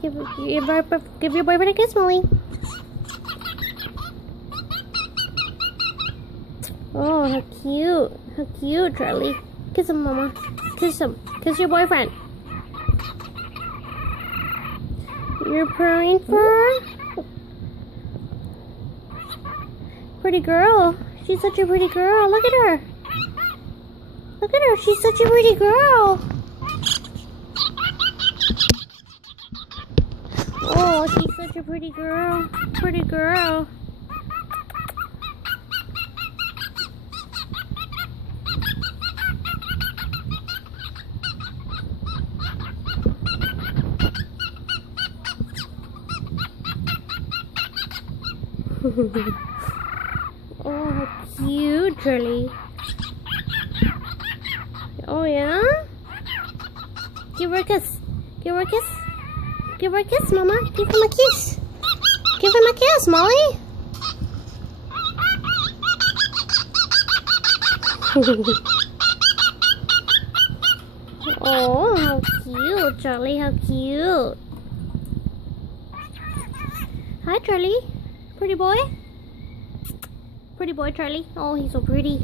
Give your boyfriend a kiss, Molly. Oh, how cute. How cute, Charlie. Kiss him, Mama. Kiss him. Kiss your boyfriend. You're purring for her? Pretty girl. She's such a pretty girl. Look at her. Look at her. She's such a pretty girl. Oh, she's such a pretty girl. Pretty girl. Oh, how cute, Charlie. Oh, yeah? Give her a kiss. Give her a kiss. Give her a kiss, Mama. Give him a kiss. Give him a kiss, Molly. Oh, how cute, Charlie. How cute. Hi, Charlie. Pretty boy. Pretty boy, Charlie. Oh, he's so pretty.